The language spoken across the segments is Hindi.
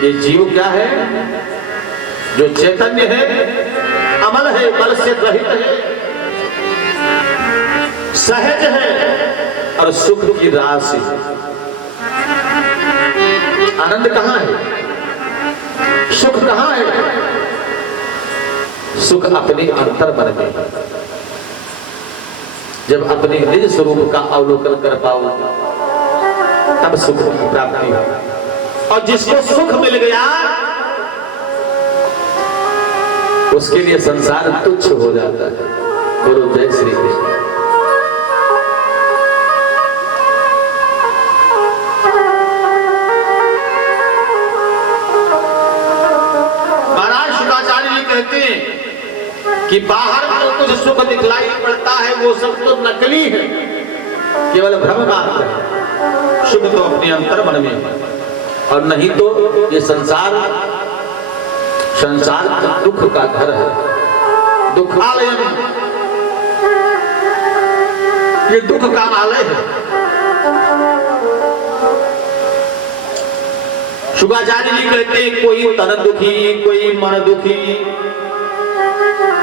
ये जीव क्या है? जो चैतन्य है, अमल है, बल से रहित है, सहज है और सुख की राशि। आनंद कहां है? सुख कहां है? सुख अपने अंतर मन में। जब अपने निज स्वरूप का अवलोकन कर पाओ तब सुख की प्राप्ति हो। और जिसको सुख मिल गया उसके लिए संसार तुच्छ हो जाता है। बोलो जय श्री कृष्ण। महाराज शुक्राचार्य जी कहते हैं कि बाहर में कुछ सुख दिखलाई पड़ता है वो सब तो नकली है, केवल भ्रम मात्र है। सुख तो अपने अंतर मन में है। और नहीं तो ये संसार दुख का घर है, दुखालय। ये दुख का आलय है। शुक्राचार्य जी कहते हैं कोई तन दुखी, कोई मन दुखी,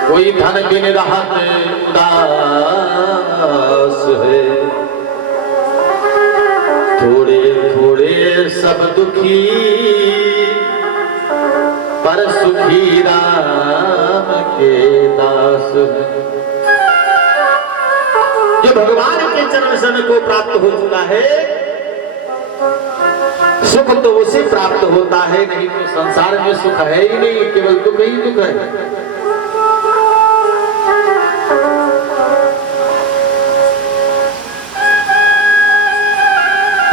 कोई धन बिन रहत उदास है, थोड़े थोड़े सब दुखी पर सुखी राम के दास है। जो भगवान के चरण सन को प्राप्त हो चुका है, सुख तो उसे प्राप्त होता है, नहीं तो संसार में सुख है ही नहीं, केवल दुख ही दुख है।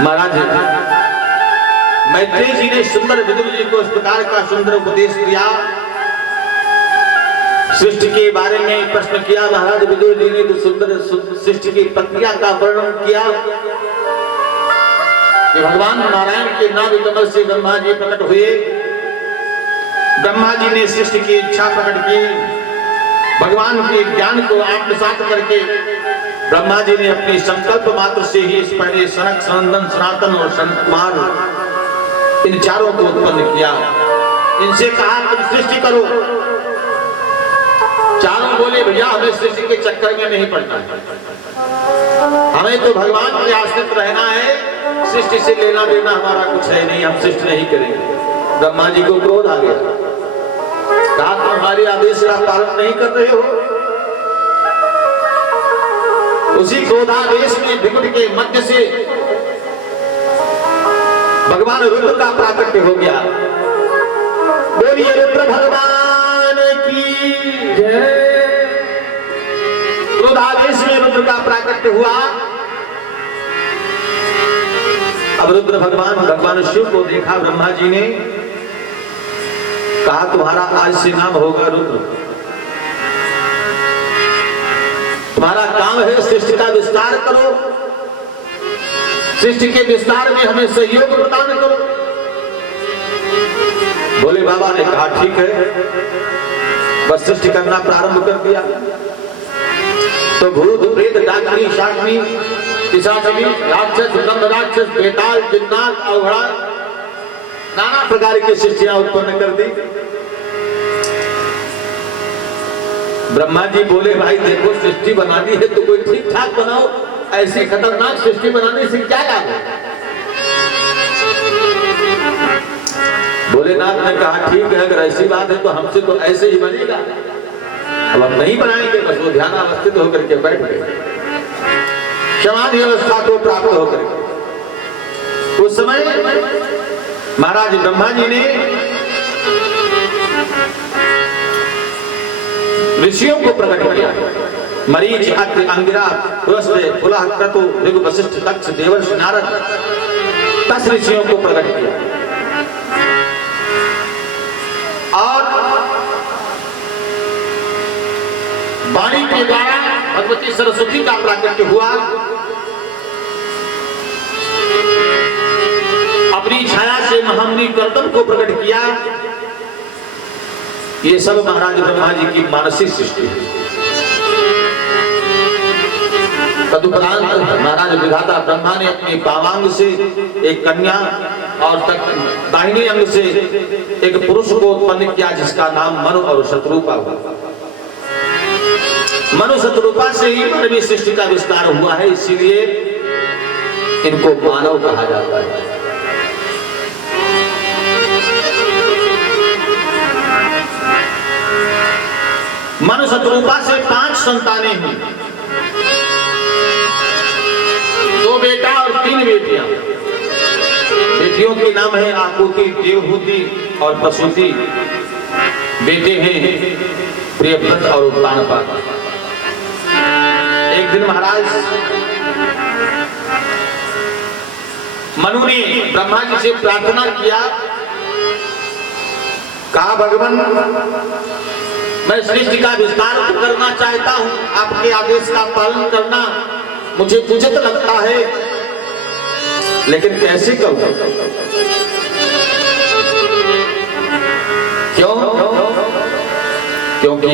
महाराज मैत्रेय जी ने सुंदर विदुर जी को इस प्रकार का सुंदर उपदेश दिया। सृष्टि के बारे में प्रश्न किया। महाराज विदुर जी ने तो सुंदर सृष्टि की प्रक्रिया का वर्णन किया कि भगवान नारायण के नाभि कमल से ब्रह्मा जी प्रकट हुए। ब्रह्मा जी ने सृष्टि की इच्छा प्रकट की। भगवान के ज्ञान को आत्मसात करके ब्रह्मा जी ने अपनी संकल्प मात्र से ही इस पहले सनक, सनंदन, सनातन और संत कुमार इन चारों को उत्पन्न किया। इनसे कहा तुम सृष्टि करो। चारों बोले भैया हमें सृष्टि के चक्कर में नहीं पड़ना, हमें तो भगवान के आश्रित रहना है, सृष्टि से लेना देना हमारा कुछ है नहीं, हम सृष्टि नहीं करेंगे। ब्रह्मा जी को क्रोध आ गया। कहा तुम हमारे आदेश का पालन नहीं कर रहे हो। उसी क्रोधावेश में विकट के मध्य से भगवान रुद्र का प्राकट्य हो गया। बोलिए रुद्र भगवान की जय। क्रोधावेश में रुद्र का प्राकट्य हुआ। अब रुद्र भगवान शिव को देखा ब्रह्मा जी ने। कहा तुम्हारा आज से नाम होगा रुद्र। तुम्हारा काम है सृष्टि का विस्तार करो, सृष्टि के विस्तार में हमें सहयोग प्रदान करो। भोले बाबा ने कहा ठीक है। बस सृष्टि करना प्रारंभ कर दिया। तो भूत प्रेत डाकनी शाकनी पिशाचनी राक्षस गंध राक्षस बेताल जिन्नात अवघड़ा नाना प्रकार की सृष्टियां उत्पन्न कर दी। ब्रह्मा जी बोले भाई देखो सृष्टि बना दी है तो कोई ठीक ठाक बनाओ, ऐसी खतरनाक सृष्टि बनाने से क्या लाभ है। भोलेनाथ ने कहा ठीक है, अगर ऐसी बात है तो हमसे तो ऐसे ही बनेगा, अब हम नहीं बनाएंगे। बस वो ध्यान अवस्थित होकर के बैठ गए, समाधि अवस्था को प्राप्त होकर। उस समय महाराज ब्रह्मा जी ने ऋषियों को प्रकट किया। मरीच, अत्रि, अंगिरा, पुलस्त्य, पुलह, क्रतु, भृगु, वशिष्ठ, दक्ष, देवर्षि, नारद 10 ऋषियों को प्रकट किया। और वाणी के द्वारा भगवती सरस्वती का प्राकट्य हुआ। मुनि कर्दम को प्रकट किया, ये सब महाराज ब्रह्मा जी की मानसिक सृष्टि है। तदुपरांत महाराज विधाता ब्रह्मा ने अपने वामांग से एक कन्या और दाहिने अंग से एक पुरुष को उत्पन्न किया, जिसका नाम मनु और शत्रुपा हुआ। मनु शत्रुपा से ही मानवीय सृष्टि का विस्तार हुआ है, इसीलिए इनको मानव कहा जाता है। मनु शत्रुपा से 5 संतानें हुई, 2 बेटा और 3 बेटियां। बेटियों के नाम है आकुति, देवहूति और प्रसूति। बेटे हैं प्रियव्रत और उत्तानपाद। एक दिन महाराज मनु ने ब्रह्मा जी से प्रार्थना किया, कहा भगवान मैं सृष्टि का विस्तार करना चाहता हूं, आपके आदेश का पालन करना मुझे उचित लगता है, लेकिन कैसे करूं? क्यों? क्योंकि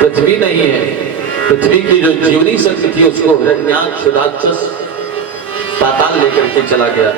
पृथ्वी नहीं है। पृथ्वी की जो जीवनी शक्ति थी उसको हिरण्याक्ष राक्षस पाताल लेकर के चला गया।